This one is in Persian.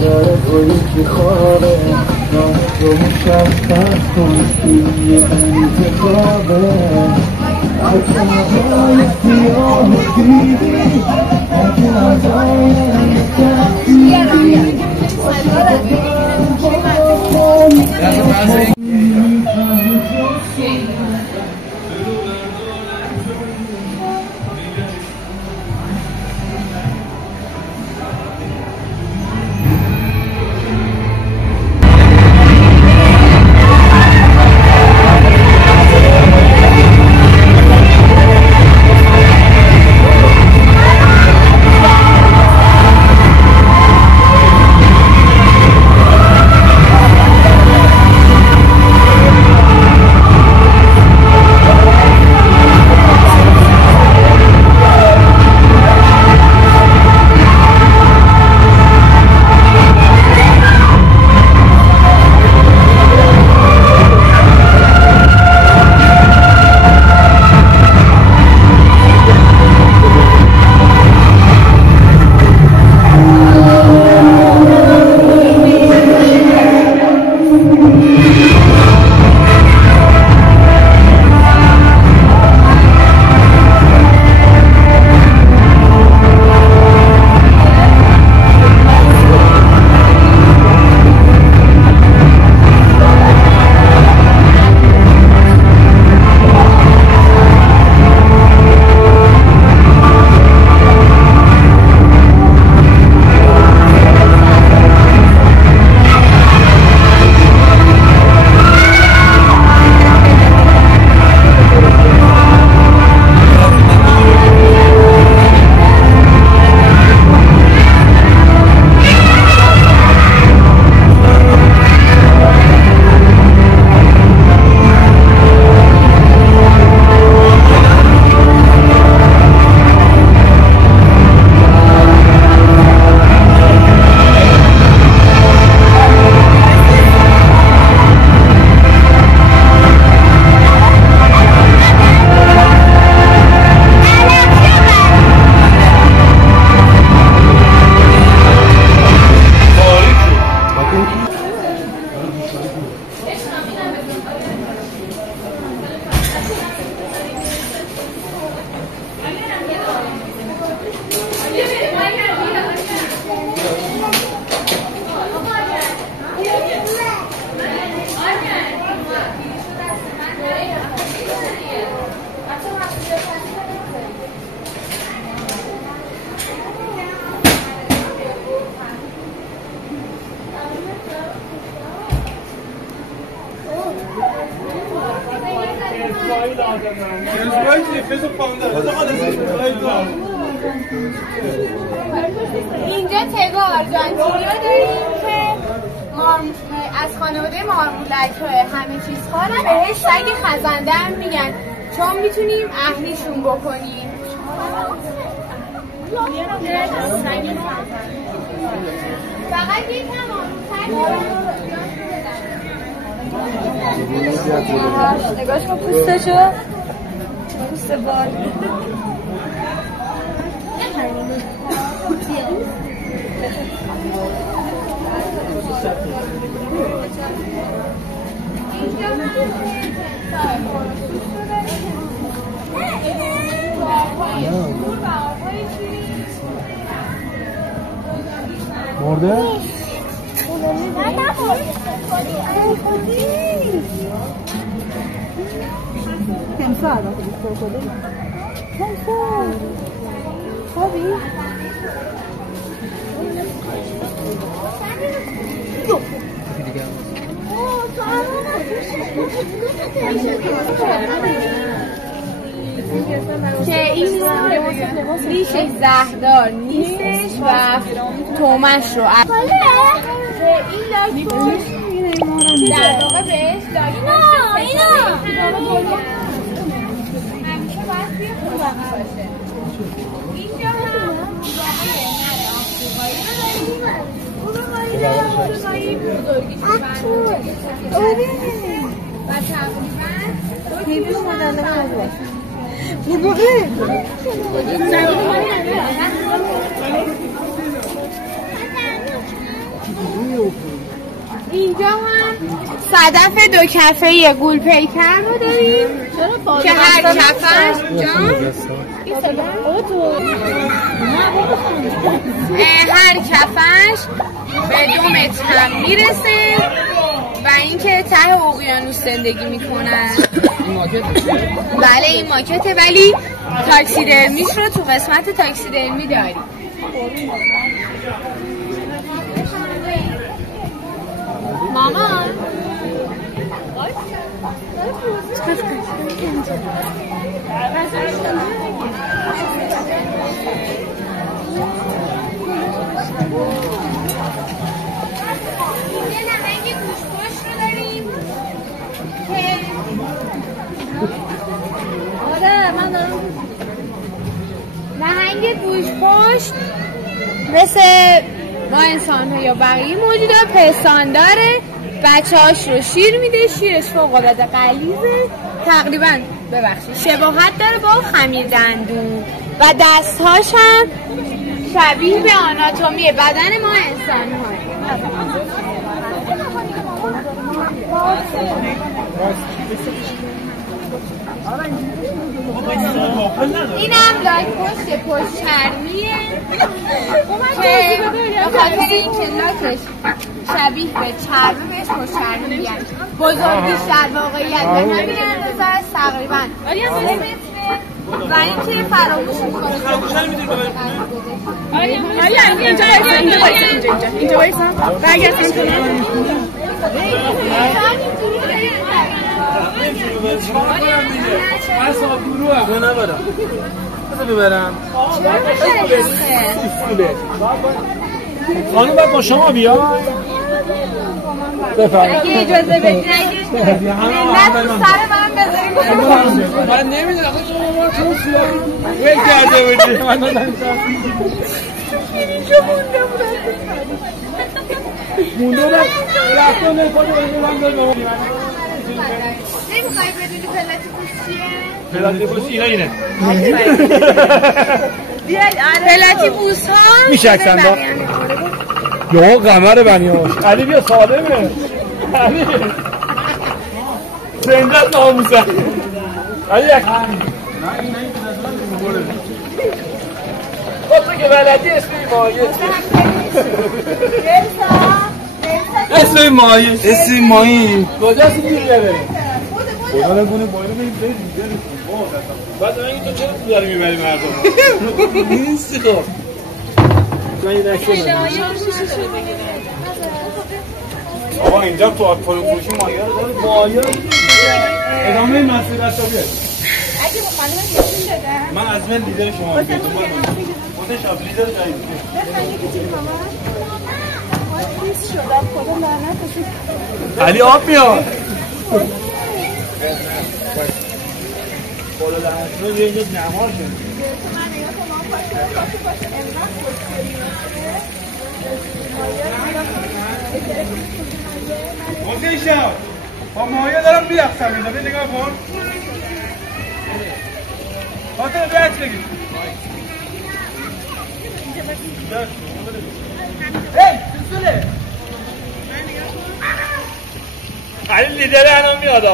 داره با یکی خوابه نام رو مشخص کن توی انتخابه های سیاه دیدی اگه ازای تحصیلی اینجا تگو آرژانتینیا داریم که از خانواده مارمولک‌های همه چیز خواهر بهش سگ خزنده هم میگن چون میتونیم اهلیشون بکنیم. فقط یک هم نگاش کن پوستشو، پوست بال مرده؟ تمثال تمثال خوابی؟ که این ریشش زهردار نیستش و تومش رو این لاکوش در واقع بهش لاکوش همیشه باید توی خودم باشه. اینجا هم واقعی نره آفریقایی بزرگیش و تقریبا اینجا هم صدف دو کفه گول پیکر رو داریم که هر کفش هر کفش به 2 متر هم میرسه و اینکه ته اقیانوس زندگی میکنن. بله این ماکته، ولی تاکسیدرمیش رو تو قسمت تاکسیدرمی داریم. مامان نهنگ گوشت‌پشت مثل ما انسان ها یا بقیه موجودات پستان داره. بچه‌هاش رو شیر میده، شیرش فوق‌العاده غلیظه، تقریبا ببخشید شباهت داره با خمیر دندون و دستهاش هم شبیه به آناتومی بدن ما انسان ها. این هم لاک پشت چرمیه که بخاطر این که لاکش شبیه به چرمی بهش پشت چرمی میگن. بزرگیش در واقعیت به همین اندازه است، تقریبا 3 متره و اینکه فراموش میکنه اینجا بایستم برگردیم من صاحب گروه هم نبرم بذار ببرم خانم باید با شما بیاد بفرم اگه اجازه بدین نه تو سر من بذاریم من نمیدونم ویل کرده بودی من اینجا مونده رفتم نکنه بایدونم دارم نمیخوایی بدونی پلاتیپوس چیه؟ پلاتیپوس اینه پلاتیپوس ها میشه اکسنده یا قمر بنیاش علی بیا سالمه علی زندت ناموسه علی یک خب تو که بلدی اسمی مایه اسمی مایه اسمی مایه کجاست دیگره خدا نکنه باید بریم بعد من تو چرا پول داری میبری مردم نیستی خب آقا اینجا تو آکواریم فروشی ماهی ها رو داره ماهی ها ادامه مسیرت رو بیاد اگه مخالفه نشون بده من از من لیدر شما میگم خودش از لیدر جایی علی آب میاد بالا لحظه بیایید نمار شد حسین شب با ماهیه دارم میرفتم اینجا بید نگاه کن خاطر بیعت بگید هی سلسله علی لیدر الان میاد